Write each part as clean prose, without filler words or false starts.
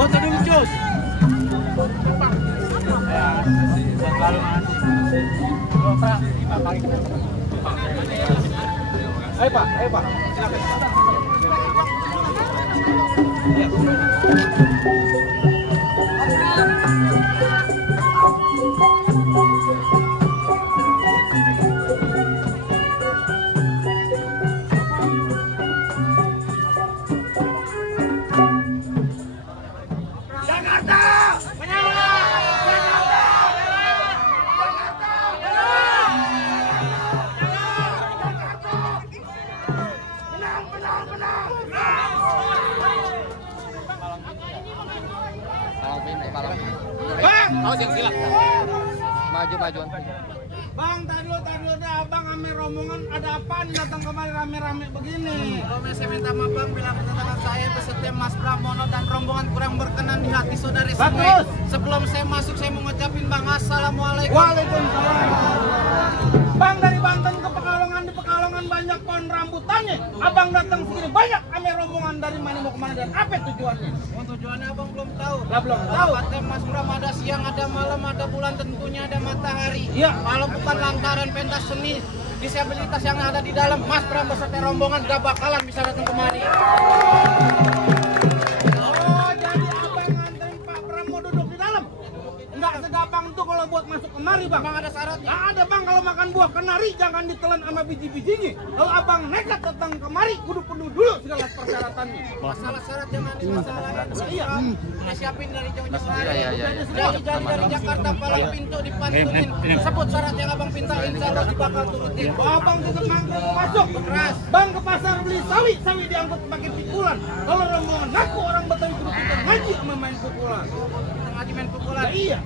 Foto dulu, Cus. Ayo Pak, silakan Maju. Bang, tadi dulu abang ame rombongan ada apaan datang kemari rame-rame begini? Saya minta maaf bang bila kedatangan saya beserta Mas Pramono dan rombongan kurang berkenan di hati saudari semua. Sebelum saya masuk saya mau ngucapin bang assalamualaikum. Waalaikumsalam. Bang dari Banten ke Pekalongan, di Pekalongan banyak pohon rambutannya. Abang datang segini banyak ame rombongan dari mana mau kemana dan apa tujuannya? Tujuannya abang belum tahu. Lah belum tahu. Kata Mas Pram ada siang, ada malam, ada bulan, tentunya ada matahari. Iya. Kalau bukan lantaran pentas seni disabilitas yang ada di dalam, Mas Pram beserta rombongan gak bakalan bisa datang kemari. Oh, jadi abang nganterin Pak Pram mau duduk di dalam? Enggak segampang itu kalau buat masuk kemari bang. Bang ada syaratnya? Nah, ada bang, kalau makan buah kenari jangan ditelan sama biji-bijinya. Kalau abang nekat datang kemari, kudu penuh dulu segala persyaratannya. Masalah syarat jangan dimasalahin. Iya. Udah siapin dari jauh-jauh hari. Iya. Jauh-jauh dari Jakarta palang pintu dipantulin. Sebut syarat yang abang pinta, insya Allah bakal turutin. Abang tetap ngangkut masuk keras. Bang ke pasar beli sawi diangkut pakai pikulan. Kalau rombongan ngaku orang Betawi kudu kita ngaji sama main pikulan. Ngaji main pukulan. Nah, iya.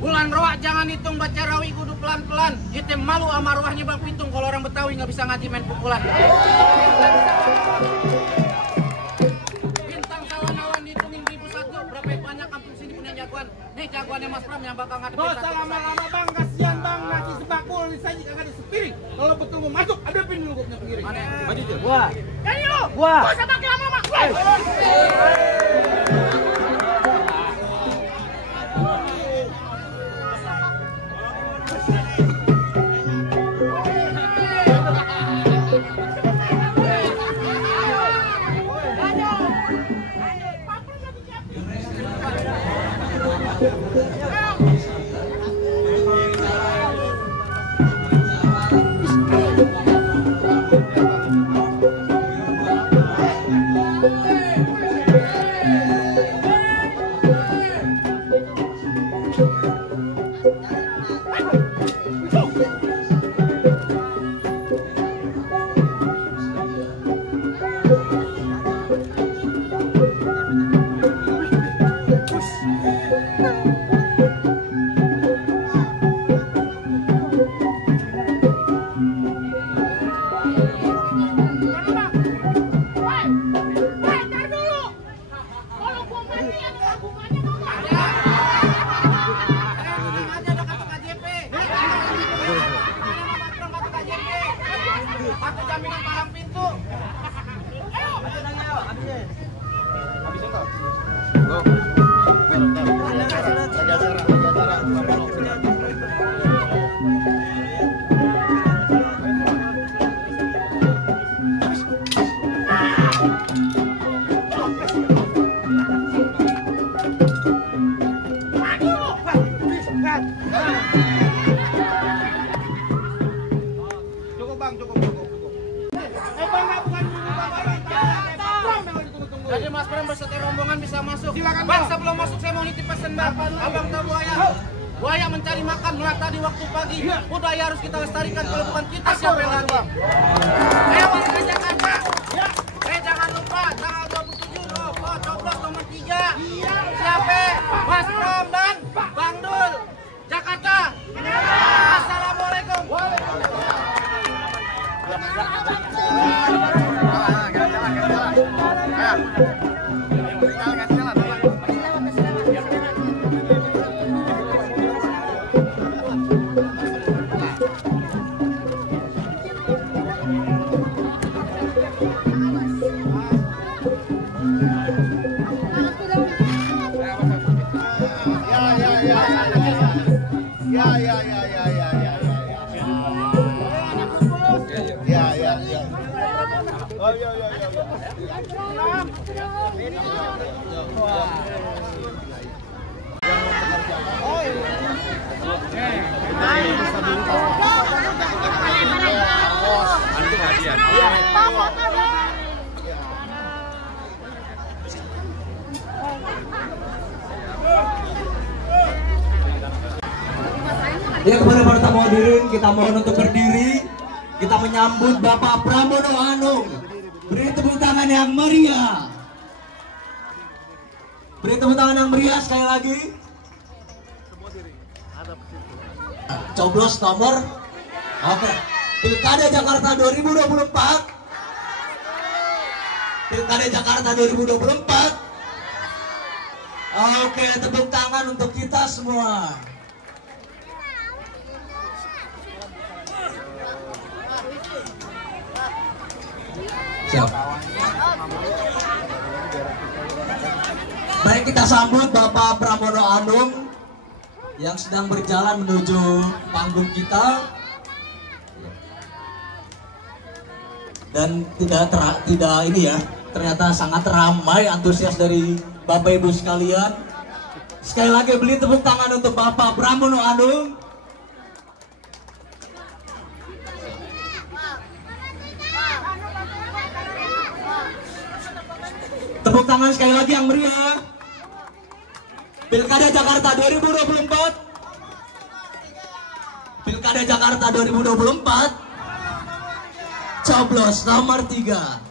Bulan roa jangan hitung baca rawi kudu pelan-pelan. Kita malu sama rohnya bang pitung kalau orang Betawi nggak bisa ngaji main pukulan. Bintang sawan-awan hitungin 1001. Berapa banyak kampung sini punya jagoan. Nih jagoannya Mas Pram yang bakal ngadepin. Gak usah lama-lama bang, kasihan bang, nasi sebakul disaji kagak ada sepiring. Kalau betul mau masuk, adepin dulu gua punya piring. Mana? Maju aja. Gua. Jadi lu. Gua. Gak usah pakai lama-lama. Aku jaminan palang pintu. Ayo. Cukup bang, cukup. Bang, bukan Jadi Mas Pram beserta rombongan bisa masuk. Silakan, Bang, Bang. sebelum masuk saya mau nitip pesan bang. Abang tahu buaya? Buaya mencari makan melata di waktu pagi. Budaya harus kita lestarikan, kalau bukan kita siapa yang lagi? Ayo warga Jakarta. Ya. Jangan lupa tanggal 27 rokok coblos nomor 3. Siapa? Mas Pram dan Bang Dul. Jakarta. Ya, kepada para tamu hadirin, kita mohon untuk berdiri. Kita menyambut Bapak Pramono Anung. Beri tepuk tangan yang meriah. Beri tepuk tangan yang meriah sekali lagi. Coblos nomor. Oke. Pilkada Jakarta 2024. Pilkada Jakarta 2024. Oke, tepuk tangan untuk kita semua. Siap. Baik, kita sambut Bapak Pramono Anung yang sedang berjalan menuju panggung kita. Dan tidak ini ya, ternyata sangat ramai antusias dari Bapak Ibu sekalian. Sekali lagi beri tepuk tangan untuk Bapak Pramono Anung. Tepuk tangan sekali lagi yang meriah. Pilkada Jakarta 2024. Pilkada Jakarta 2024. Coblos nomor 3.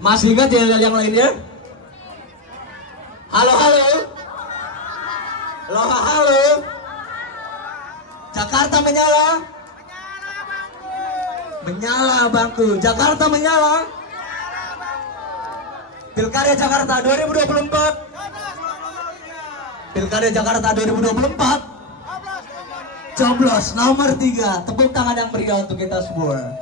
Masih ingat ya yang lainnya? Halo, halo. Halo, halo. Jakarta menyala. Menyala bangku. Jakarta menyala. Pilkada Jakarta 2024. Pilkada Jakarta 2024. Coblos nomor 3. Tepuk tangan yang meriah untuk kita semua.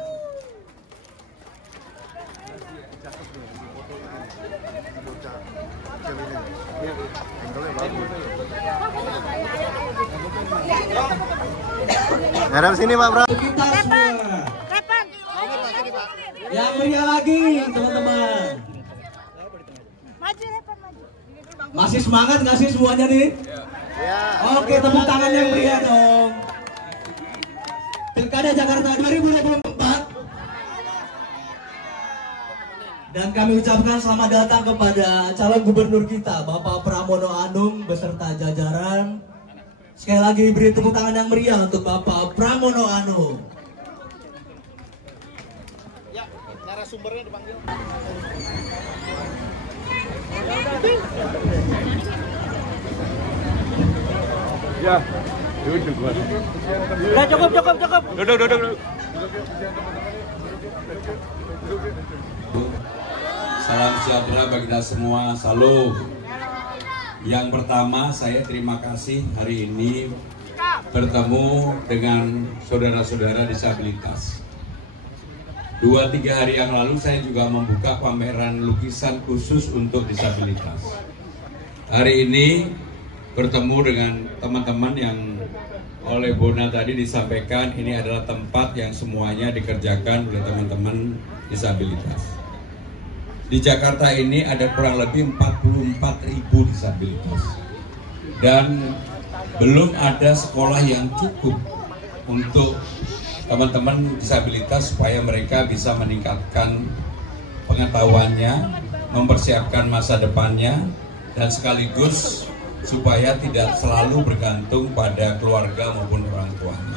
Ngarep sini Pak Bro. Kita semua. Yang meriah lagi teman-teman. Masih semangat nggak sih semuanya nih? Ya. Oke, tepuk tangan yang meriah dong. Pilkada Jakarta 2024. Dan kami ucapkan selamat datang kepada calon gubernur kita, Bapak Pramono Anung beserta jajaran. Sekali lagi beri tepuk tangan yang meriah untuk Bapak Pramono Anung. Ya, narasumbernya dipanggil. Ya. Duduk gua. Udah cukup. Duduk. Salam sejahtera bagi kita semua. Salam. Yang pertama, saya terima kasih hari ini bertemu dengan saudara-saudara disabilitas. 2-3 hari yang lalu saya juga membuka pameran lukisan khusus untuk disabilitas. Hari ini bertemu dengan teman-teman yang oleh Bona tadi disampaikan ini adalah tempat yang semuanya dikerjakan oleh teman-teman disabilitas. Di Jakarta ini ada kurang lebih 44.000 disabilitas dan belum ada sekolah yang cukup untuk teman-teman disabilitas supaya mereka bisa meningkatkan pengetahuannya, mempersiapkan masa depannya, dan sekaligus supaya tidak selalu bergantung pada keluarga maupun orang tuanya.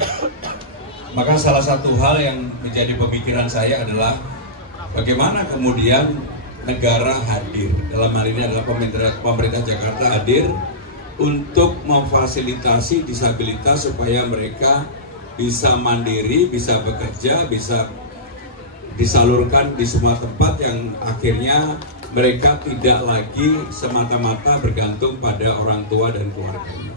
Maka salah satu hal yang menjadi pemikiran saya adalah bagaimana kemudian negara hadir, dalam hal ini adalah pemerintah Jakarta hadir untuk memfasilitasi disabilitas supaya mereka bisa mandiri, bisa bekerja, bisa disalurkan di semua tempat yang akhirnya mereka tidak lagi semata-mata bergantung pada orang tua dan keluarganya.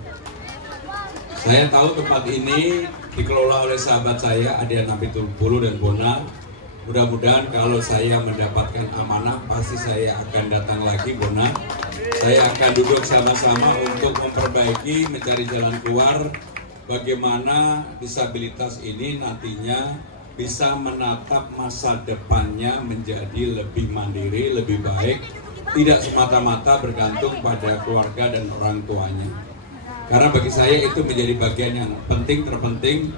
Saya tahu tempat ini dikelola oleh sahabat saya, Adian Apitulpulu dan Bona. Mudah-mudahan kalau saya mendapatkan amanah, pasti saya akan datang lagi, Bona. Saya akan duduk sama-sama untuk memperbaiki, mencari jalan keluar, bagaimana disabilitas ini nantinya bisa menatap masa depannya menjadi lebih mandiri, lebih baik, tidak semata-mata bergantung pada keluarga dan orang tuanya. Karena bagi saya itu menjadi bagian yang penting, terpenting,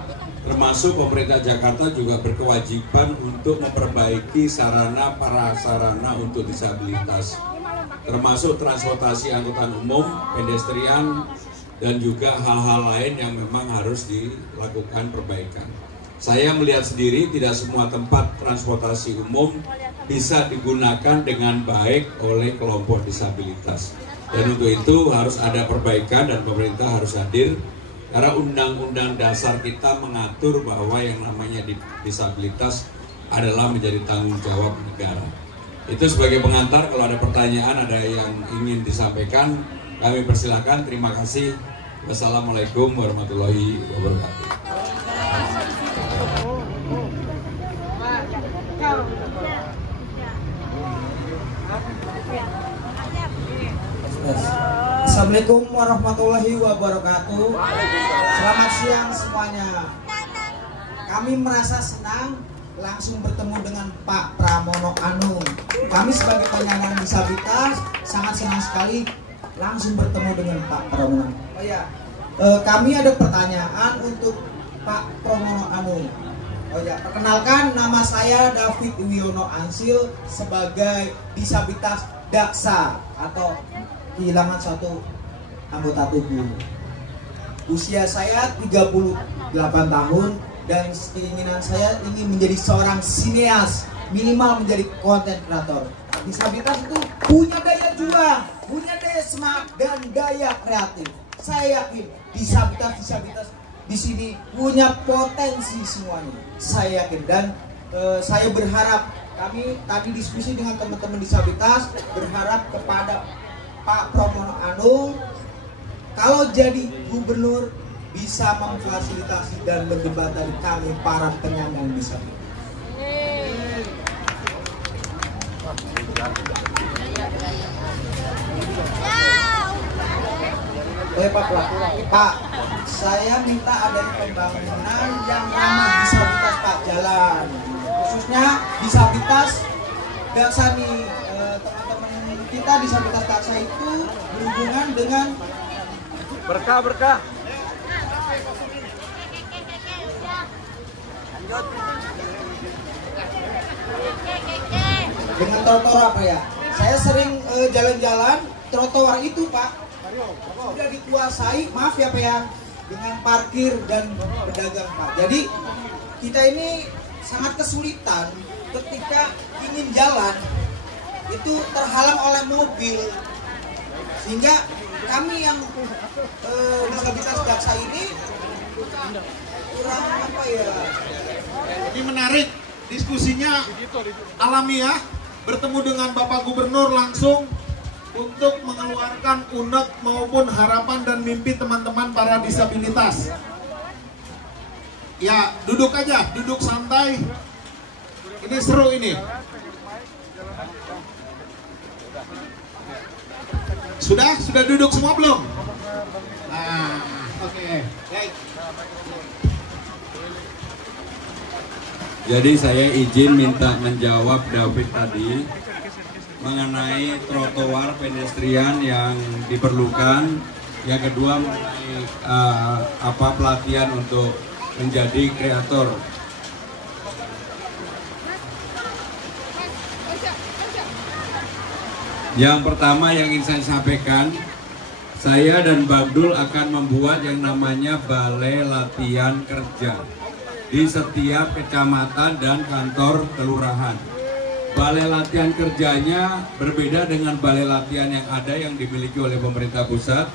termasuk pemerintah Jakarta juga berkewajiban untuk memperbaiki sarana prasarana untuk disabilitas, termasuk transportasi angkutan umum, pedestrian, dan juga hal-hal lain yang memang harus dilakukan perbaikan. Saya melihat sendiri tidak semua tempat transportasi umum bisa digunakan dengan baik oleh kelompok disabilitas. Dan untuk itu harus ada perbaikan dan pemerintah harus hadir. Karena undang-undang dasar kita mengatur bahwa yang namanya disabilitas adalah menjadi tanggung jawab negara. Itu sebagai pengantar, kalau ada pertanyaan, ada yang ingin disampaikan, kami persilakan. Terima kasih. Wassalamualaikum warahmatullahi wabarakatuh. Assalamualaikum warahmatullahi wabarakatuh. Selamat siang semuanya. Kami merasa senang langsung bertemu dengan Pak Pramono Anung. Kami sebagai penyandang disabilitas sangat senang sekali langsung bertemu dengan Pak Pramono. Oh ya, kami ada pertanyaan untuk Pak Pramono Anung. Oh ya, perkenalkan, nama saya David Wiono Ansil sebagai disabilitas daksa atau kehilangan satu anggota tubuh. Usia saya 38 tahun dan keinginan saya ingin menjadi seorang sineas, minimal menjadi konten kreator. Disabilitas itu punya daya juang, punya daya semangat dan daya kreatif. Saya yakin disabilitas di sini punya potensi semuanya. Saya yakin dan saya berharap, kami tadi diskusi dengan teman-teman disabilitas, berharap kepada Pak Pramono Anung kalau jadi gubernur bisa memfasilitasi dan menjembatani kami para penyandang disabilitas. Pak, saya minta adanya pembangunan yang ramah disabilitas, Pak, jalan khususnya disabilitas daksa nih, teman-teman kita disabilitas daksa itu berhubungan dengan berkah. dengan trotoar apa ya? Saya sering jalan-jalan trotoar itu, Pak, sudah dikuasai, maaf ya Pak ya, dengan parkir dan pedagang, Pak. Jadi kita ini sangat kesulitan ketika ingin jalan itu terhalang oleh mobil, sehingga kami yang disabilitas daksa ini kurang apa ya? Ini menarik diskusinya, alamiah, bertemu dengan Bapak Gubernur langsung untuk mengeluarkan unek maupun harapan dan mimpi teman-teman para disabilitas. Ya, duduk aja, duduk santai. Ini seru ini. Sudah duduk semua belum? Nah, oke. Baik. Jadi saya izin minta menjawab David tadi mengenai trotoar pedestrian yang diperlukan. Yang kedua mengenai pelatihan untuk menjadi kreator. Yang pertama yang ingin saya sampaikan, saya dan Bagdul akan membuat yang namanya balai latihan kerja di setiap kecamatan dan kantor kelurahan. Balai latihan kerjanya berbeda dengan balai latihan yang ada yang dimiliki oleh pemerintah pusat.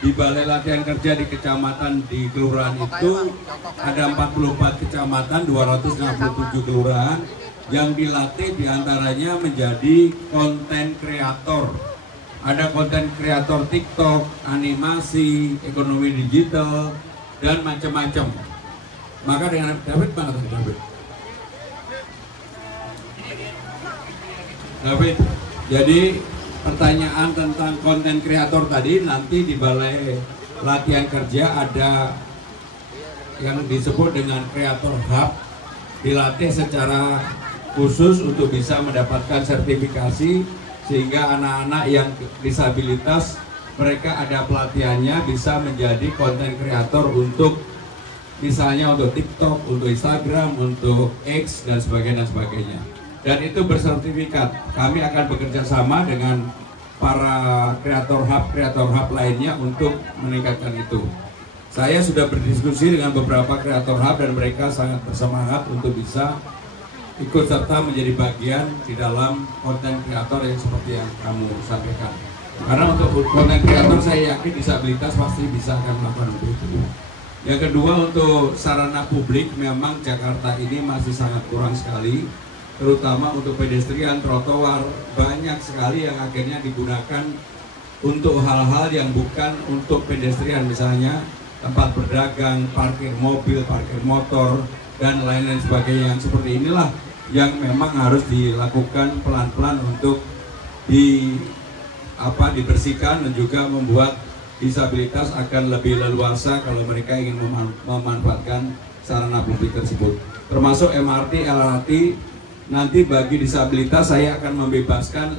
Di balai latihan kerja di kecamatan di kelurahan itu ada 44 kecamatan, 267 kelurahan. Yang dilatih diantaranya menjadi konten kreator. Ada konten kreator TikTok, animasi, ekonomi digital, dan macam-macam. Maka dengan David mana tadi David? David, jadi pertanyaan tentang konten kreator tadi nanti di Balai Latihan Kerja ada yang disebut dengan Creator Hub, dilatih secara khusus untuk bisa mendapatkan sertifikasi sehingga anak-anak yang disabilitas mereka ada pelatihannya bisa menjadi konten kreator untuk misalnya untuk TikTok, untuk Instagram, untuk X dan sebagainya. Dan itu bersertifikat. Kami akan bekerja sama dengan para kreator hub lainnya untuk meningkatkan itu. Saya sudah berdiskusi dengan beberapa kreator hub dan mereka sangat bersemangat untuk bisa ikut serta menjadi bagian di dalam konten kreator yang seperti yang kamu sampaikan. Karena untuk konten kreator saya yakin disabilitas pasti bisa akan melakukan itu. Yang kedua, untuk sarana publik memang Jakarta ini masih sangat kurang sekali, terutama untuk pedestrian, trotoar banyak sekali yang akhirnya digunakan untuk hal-hal yang bukan untuk pedestrian, misalnya tempat berdagang, parkir mobil, parkir motor, dan lain-lain sebagainya. Yang seperti inilah yang memang harus dilakukan pelan-pelan untuk dibersihkan dan juga membuat disabilitas akan lebih leluasa kalau mereka ingin memanfaatkan sarana publik tersebut. Termasuk MRT, LRT, nanti bagi disabilitas saya akan membebaskan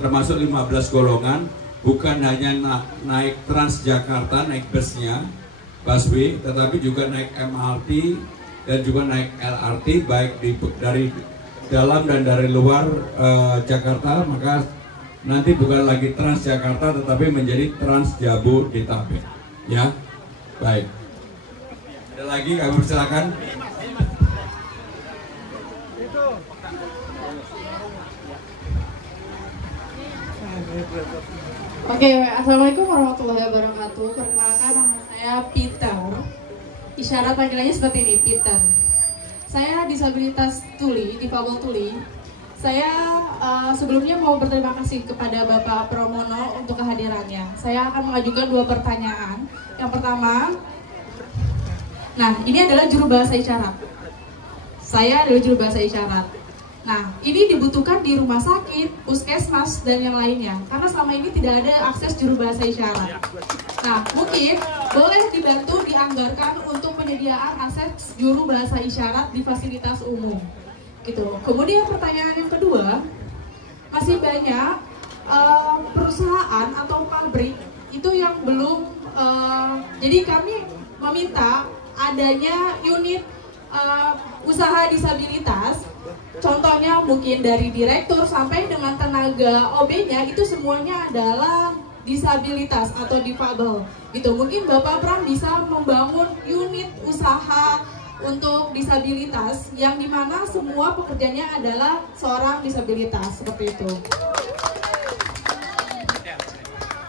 termasuk 15 golongan, bukan hanya naik Transjakarta, naik busnya, busway, tetapi juga naik MRT dan juga naik LRT baik dari dalam dan dari luar Jakarta. Maka nanti bukan lagi Transjakarta tetapi menjadi Trans Jabodetabek, ya. Baik, ada lagi, kami persilakan. Oke, assalamualaikum warahmatullahi wabarakatuh. Perkenalkan, nama saya Peter. Isyarat panggilannya seperti ini, Peter. Saya disabilitas tuli, difabel tuli. Saya sebelumnya mau berterima kasih kepada Bapak Pramono untuk kehadirannya. Saya akan mengajukan 2 pertanyaan. Yang pertama, nah ini adalah juru bahasa isyarat. Saya adalah juru bahasa isyarat. Nah, ini dibutuhkan di rumah sakit, puskesmas, dan yang lainnya. Karena selama ini tidak ada akses juru bahasa isyarat. Nah, mungkin boleh dibantu dianggarkan untuk penyediaan akses juru bahasa isyarat di fasilitas umum. Gitu. Kemudian pertanyaan yang kedua, masih banyak perusahaan atau pabrik itu yang belum, jadi kami meminta adanya unit usaha disabilitas. Contohnya mungkin dari direktur sampai dengan tenaga OB-nya itu semuanya adalah disabilitas atau difabel. Gitu. Mungkin Bapak Pram bisa membangun unit usaha untuk disabilitas yang dimana semua pekerjanya adalah seorang disabilitas, seperti itu.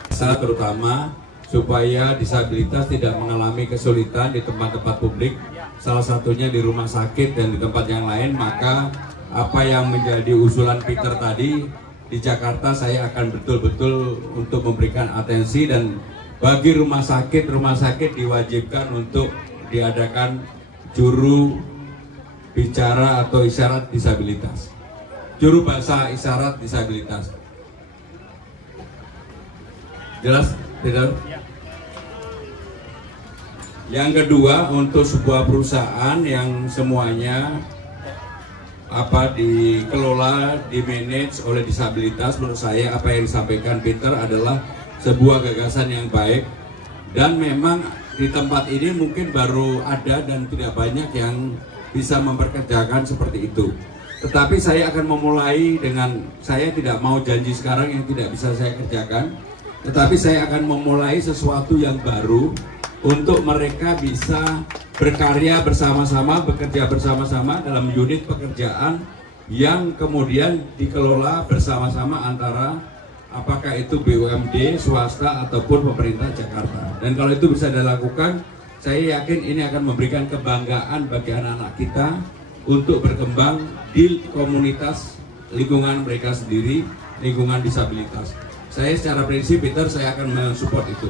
Salah terutama supaya disabilitas tidak mengalami kesulitan di tempat-tempat publik, salah satunya di rumah sakit dan di tempat yang lain. Maka apa yang menjadi usulan Peter tadi, di Jakarta saya akan betul-betul untuk memberikan atensi, dan bagi rumah sakit diwajibkan untuk diadakan juru bicara atau isyarat disabilitas, juru bahasa isyarat disabilitas. Jelas, Peter? Yang kedua, untuk sebuah perusahaan yang semuanya dikelola, dimanage oleh disabilitas, menurut saya apa yang disampaikan Peter adalah sebuah gagasan yang baik, dan memang di tempat ini mungkin baru ada dan tidak banyak yang bisa memperkerjakan seperti itu. Tetapi saya akan memulai dengan, saya tidak mau janji sekarang yang tidak bisa saya kerjakan, tetapi saya akan memulai sesuatu yang baru untuk mereka bisa berkarya bersama-sama, bekerja bersama-sama dalam unit pekerjaan yang kemudian dikelola bersama-sama antara apakah itu BUMD, swasta, ataupun pemerintah Jakarta. Dan kalau itu bisa dilakukan, saya yakin ini akan memberikan kebanggaan bagi anak-anak kita untuk berkembang di komunitas lingkungan mereka sendiri, lingkungan disabilitas. Saya secara prinsip, Peter, saya akan mensupport itu.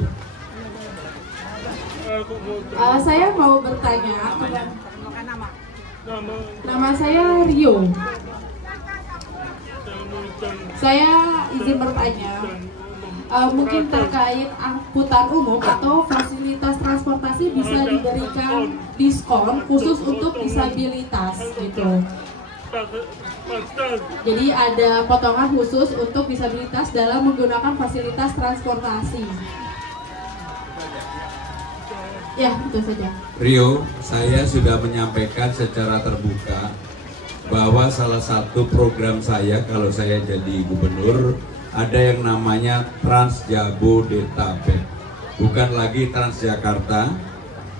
Saya mau bertanya, nama saya Rio. Saya izin bertanya, mungkin terkait angkutan umum atau fasilitas transportasi bisa diberikan diskon khusus untuk disabilitas gitu. Jadi ada potongan khusus untuk disabilitas dalam menggunakan fasilitas transportasi. Ya, itu saja. Rio, saya sudah menyampaikan secara terbuka bahwa salah satu program saya kalau saya jadi gubernur ada yang namanya Trans Jabodetabek, bukan lagi Transjakarta.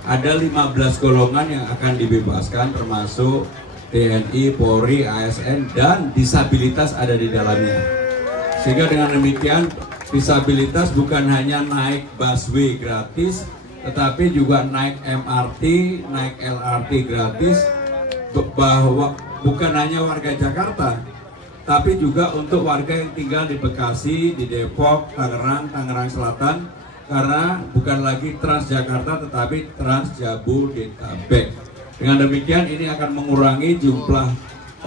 Ada 15 golongan yang akan dibebaskan termasuk TNI, Polri, ASN, dan disabilitas ada di dalamnya. Sehingga dengan demikian disabilitas bukan hanya naik busway gratis, tetapi juga naik MRT, naik LRT gratis, bahwa bukan hanya warga Jakarta, tapi juga untuk warga yang tinggal di Bekasi, di Depok, Tangerang Selatan, karena bukan lagi Transjakarta tetapi Trans Jabodetabek. Dengan demikian ini akan mengurangi jumlah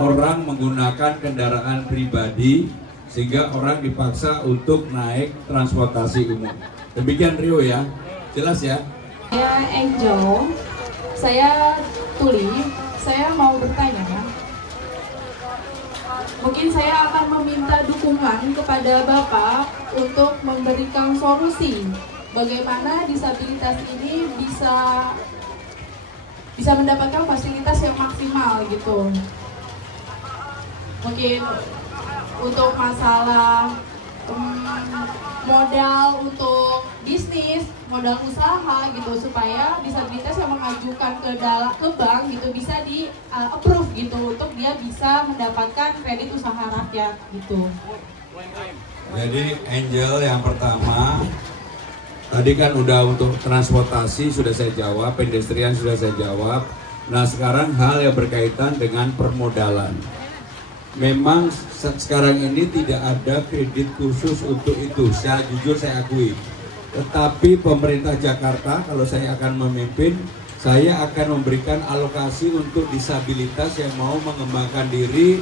orang menggunakan kendaraan pribadi sehingga orang dipaksa untuk naik transportasi umum. Demikian Rio ya, jelas ya? Saya Angel, saya Tuli, saya mau bertanya. Mungkin saya akan meminta dukungan kepada Bapak untuk memberikan solusi bagaimana disabilitas ini bisa mendapatkan fasilitas yang maksimal gitu. Mungkin untuk masalah modal untuk bisnis, modal usaha gitu, supaya disabilitas yang mengajukan ke bank gitu bisa di approve gitu untuk dia bisa mendapatkan kredit usaha rakyat gitu. Jadi Angel, yang pertama tadi kan udah untuk transportasi sudah saya jawab, pedestrian sudah saya jawab. Nah sekarang hal yang berkaitan dengan permodalan. Memang sekarang ini tidak ada kredit khusus untuk itu, secara jujur saya akui. Tetapi pemerintah Jakarta, kalau saya akan memimpin, saya akan memberikan alokasi untuk disabilitas yang mau mengembangkan diri,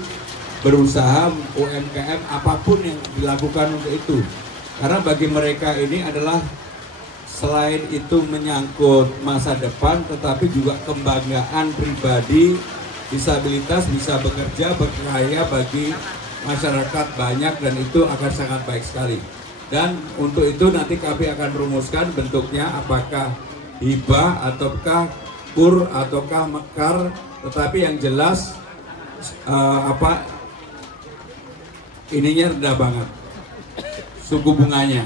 berusaha, UMKM, apapun yang dilakukan untuk itu. Karena bagi mereka ini adalah selain itu menyangkut masa depan, tetapi juga kebanggaan pribadi. Disabilitas bisa bekerja, berkarya bagi masyarakat banyak, dan itu akan sangat baik sekali. Dan untuk itu nanti kami akan rumuskan bentuknya, apakah hibah ataukah kur ataukah mekar, tetapi yang jelas ininya rendah banget suku bunganya.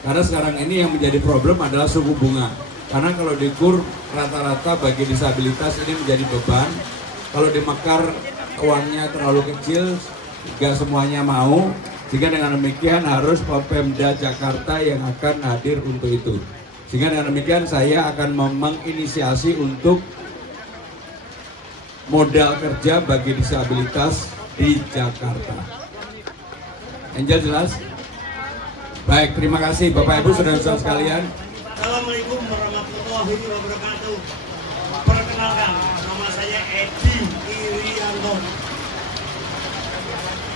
Karena sekarang ini yang menjadi problem adalah suku bunga. Karena kalau di kur rata-rata bagi disabilitas ini menjadi beban. Kalau di mekar uangnya terlalu kecil, nggak semuanya mau. Sehingga dengan demikian harus Pemda Jakarta yang akan hadir untuk itu. Sehingga dengan demikian saya akan menginisiasi untuk modal kerja bagi disabilitas di Jakarta. Angel jelas? Baik, terima kasih Bapak Ibu saudara-saudara sekalian. Assalamualaikum warahmatullahi wabarakatuh. Perkenalkan, nama saya Edi Irianto.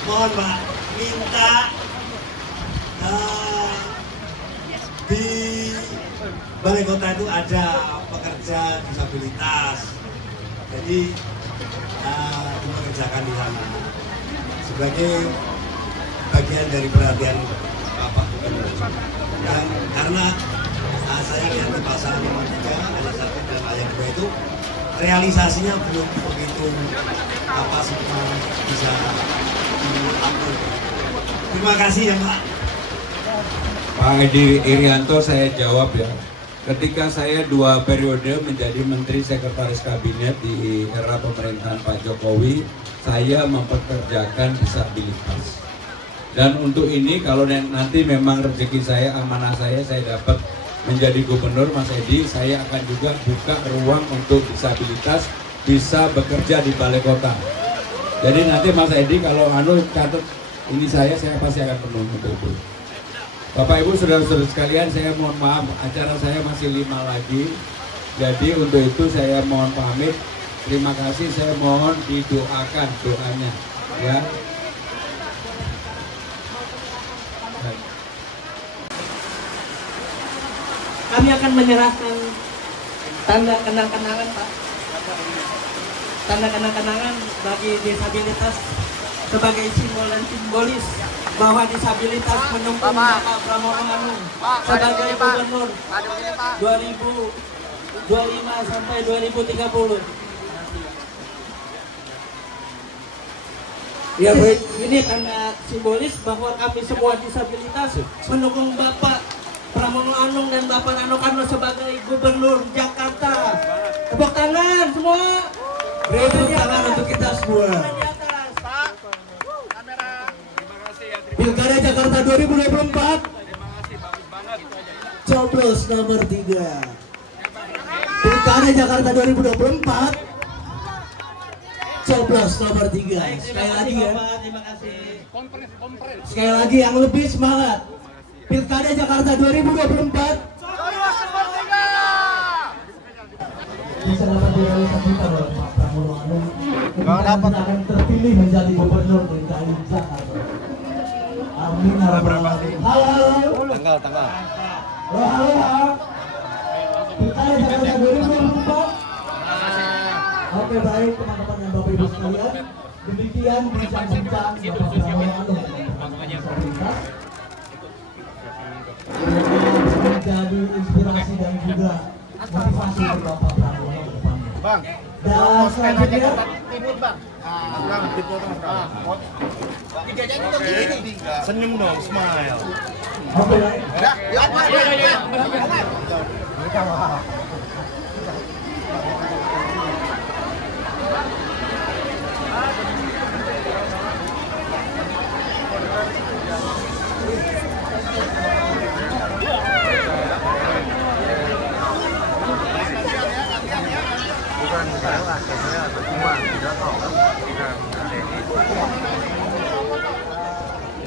Mohon Pak, minta di Balai Kota itu ada pekerja disabilitas. Jadi dipekerjakan di sana sebagai bagian dari perhatian Bapak Gubernur. Dan karena saya lihat di pasal 53 ayat 1 dan ayat 2 itu realisasinya belum begitu semua bisa diatur. Terima kasih ya Pak. Pak Edi Irianto, saya jawab ya. Ketika saya 2 periode menjadi Menteri Sekretaris Kabinet di era pemerintahan Pak Jokowi, saya mempekerjakan disabilitas. Dan untuk ini kalau nanti memang rezeki saya, amanah saya dapat menjadi gubernur Mas Edi, saya akan juga buka ruang untuk disabilitas bisa bekerja di balai kota. Jadi nanti Mas Edi kalau catat ini saya pasti akan penuh untuk itu. Bapak Ibu saudara-saudara sekalian, saya mohon maaf, acara saya masih 5 lagi. Jadi untuk itu saya mohon pamit. Terima kasih, saya mohon didoakan doanya ya. Kami akan menyerahkan tanda kenang-kenangan, Pak. Tanda kenang-kenangan bagi disabilitas sebagai simbol dan simbolis bahwa disabilitas mendukung Bapak Pramono Anung sebagai gubernur 2025 sampai 2030. Ya baik, ini tanda simbolis bahwa kami semua disabilitas mendukung Bapak Pramono Anung dan Bapak Rano Karno sebagai gubernur Jakarta. Tepuk tangan semua. Beri tepuk tangan untuk kita semua. Pilkada Jakarta 2024. Coblos nomor 3. Pilkada Jakarta 2024. Coblos nomor 3. Sekali lagi ya. Terima kasih. Sekali lagi yang lebih semangat. Pilkada Jakarta 2024. Bisa dapat direalisasikan oleh Pak Pramono Anung. Akan terpilih menjadi gubernur DKI Jakarta. Amin. Halo. Tanggal. Halo. Pilkada Jakarta 2024. Oke, baik teman-teman dan Bapak Ibu sekalian. Demikian bincang-bincang Bapak Pramono Anung menjadi inspirasi dan juga motivasi untuk Bapak Pramono ke depannya. Bang, dan selanjutnya senyum dong, smile. oke, baik.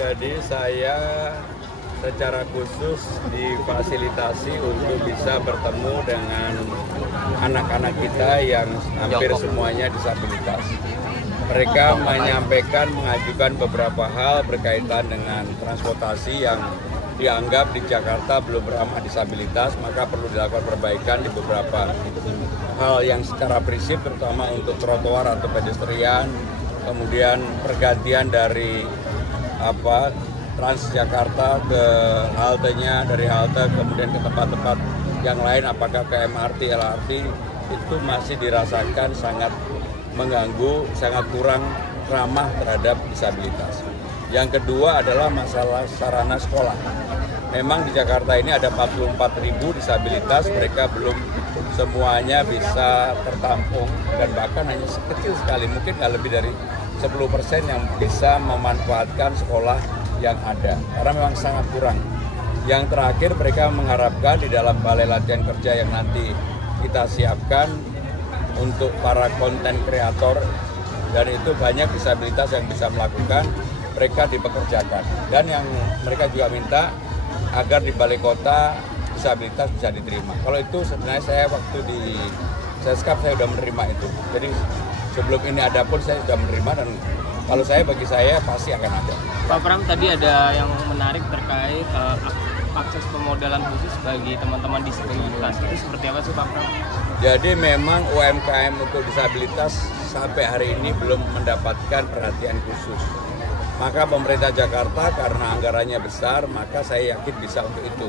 Jadi saya secara khusus difasilitasi untuk bisa bertemu dengan anak-anak kita yang hampir semuanya disabilitas. Mereka mengajukan beberapa hal berkaitan dengan transportasi yang dianggap di Jakarta belum ramah disabilitas, maka perlu dilakukan perbaikan di beberapa hal yang secara prinsip, terutama untuk trotoar atau pedestrian, kemudian pergantian dari Transjakarta ke haltenya, dari halte kemudian ke tempat-tempat yang lain, apakah ke MRT, LRT, itu masih dirasakan sangat mengganggu, sangat kurang ramah terhadap disabilitas. Yang kedua adalah masalah sarana sekolah. Memang di Jakarta ini ada 44.000 disabilitas, mereka belum semuanya bisa tertampung dan bahkan hanya kecil sekali, mungkin nggak lebih dari 10% yang bisa memanfaatkan sekolah yang ada, karena memang sangat kurang. Yang terakhir, mereka mengharapkan di dalam balai latihan kerja yang nanti kita siapkan untuk para konten kreator, dan itu banyak disabilitas yang bisa melakukan, mereka dipekerjakan. Dan yang mereka juga minta agar di balai kota disabilitas bisa diterima. Kalau itu sebenarnya saya waktu di Seskap saya sudah menerima itu. Jadi sebelum ini ada pun saya sudah menerima, dan kalau bagi saya pasti akan ada. Pak Pram, tadi ada yang menarik terkait akses pemodalan khusus bagi teman-teman disabilitas. Itu seperti apa sih Pak Pram? Jadi memang UMKM untuk disabilitas sampai hari ini belum mendapatkan perhatian khusus. Maka pemerintah Jakarta karena anggarannya besar, maka saya yakin bisa untuk itu.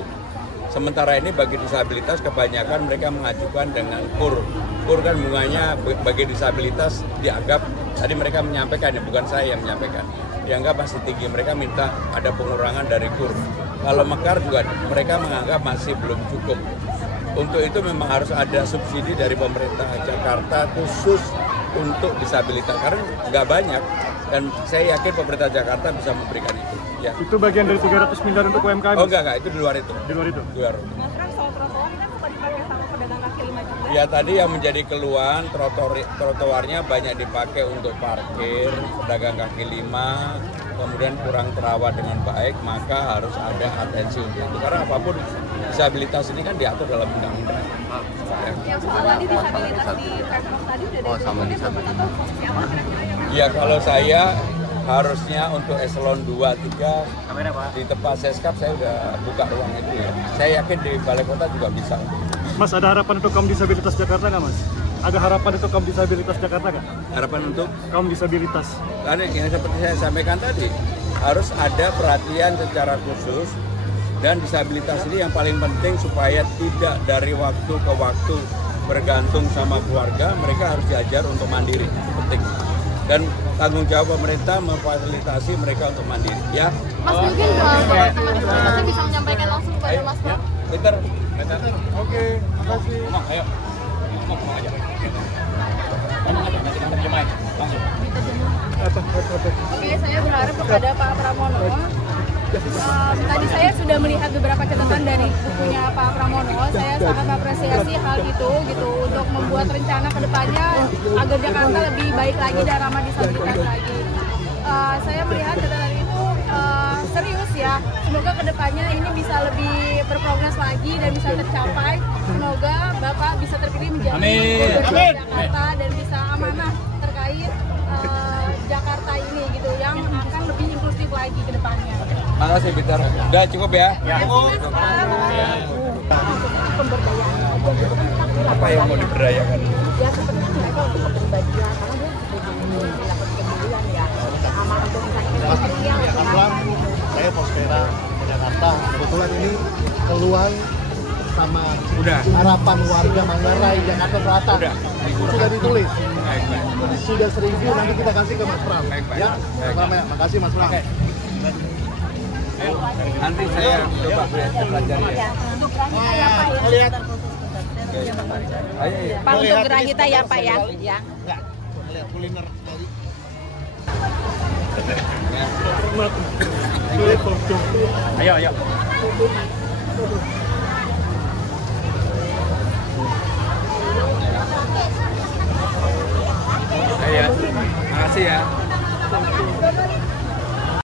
Sementara ini bagi disabilitas kebanyakan mereka mengajukan dengan KUR. KUR kan bunganya bagi disabilitas dianggap, tadi mereka menyampaikan, ya bukan saya yang menyampaikan, dianggap masih tinggi, mereka minta ada pengurangan dari KUR. Kalau mekar juga mereka menganggap masih belum cukup. Untuk itu memang harus ada subsidi dari pemerintah Jakarta khusus untuk disabilitas, karena nggak banyak, dan saya yakin pemerintah Jakarta bisa memberikan itu. Ya. Itu bagian dari 300 miliar untuk UMKM? Oh enggak, itu di luar itu. Di luar itu? Di luar. Mas Pram, soal trotoar ini kan sempat dipakai sama pedagang kaki 5 juga, Ya tadi yang menjadi keluhan trotoarnya banyak dipakai untuk parkir, pedagang kaki lima, kemudian kurang terawat dengan baik, maka harus ada atensi untuk itu. Karena apapun disabilitas ini kan diatur dalam undang-undang. Yang soal tadi disabilitas di Pemprov tadi sudah ada jawabannya belum atau siapa kira-kira yang Ya kalau saya harusnya untuk eselon 2, 3 di tempat Seskap saya udah buka ruang itu ya. Saya yakin di Balai Kota juga bisa. Mas, ada harapan untuk kaum disabilitas Jakarta nggak, Mas? Ada harapan untuk kaum disabilitas Jakarta nggak? Harapan untuk Kaum disabilitas. karena yang seperti saya sampaikan tadi, harus ada perhatian secara khusus, dan disabilitas ini yang paling penting supaya tidak dari waktu ke waktu bergantung sama keluarga, mereka harus diajar untuk mandiri, itu penting. Dan tanggung jawab pemerintah memfasilitasi mereka untuk mandiri, ya. Mas mungkin teman-teman disabilitasnya bisa menyampaikan langsung kepada Mas Pram. Peter. Oke, makasih. Ayo. Ngomong aja. Oke, saya berharap kepada Pak Pramono. Tadi saya sudah melihat beberapa catatan dari bukunya Pak Pramono. Saya sangat apresiasi hal itu gitu untuk membuat rencana ke depannya agar Jakarta lebih baik lagi dan ramah disabilitas lagi. Saya melihat catatan itu serius ya. Semoga ke depannya ini bisa lebih berprogres lagi dan bisa tercapai. Semoga Bapak bisa terpilih menjadi gubernur Jakarta dan bisa amanah terkait Jakarta ini gitu yang akan lebih inklusif lagi ke depannya. Makasih Peter. Udah cukup ya? Apa yang mau diberdayakan? Ya seperti mereka untuk kepribadian karena dia dapat kemudian ya. Sama untuk saya Prospera ke Jakarta. Kebetulan ini keluhan sama harapan warga Manggarai Jakarta Selatan. Sudah ditulis. Sudah 1000 nanti kita kasih ke Mas Pram. Ya, makasih Mas Pram. Nanti saya coba pelajari ya. Untuk kita ya Pak ya. Lihat. Pak untuk gerak kita ya Pak ya. Ya. Lihat kuliner tadi. Ayo.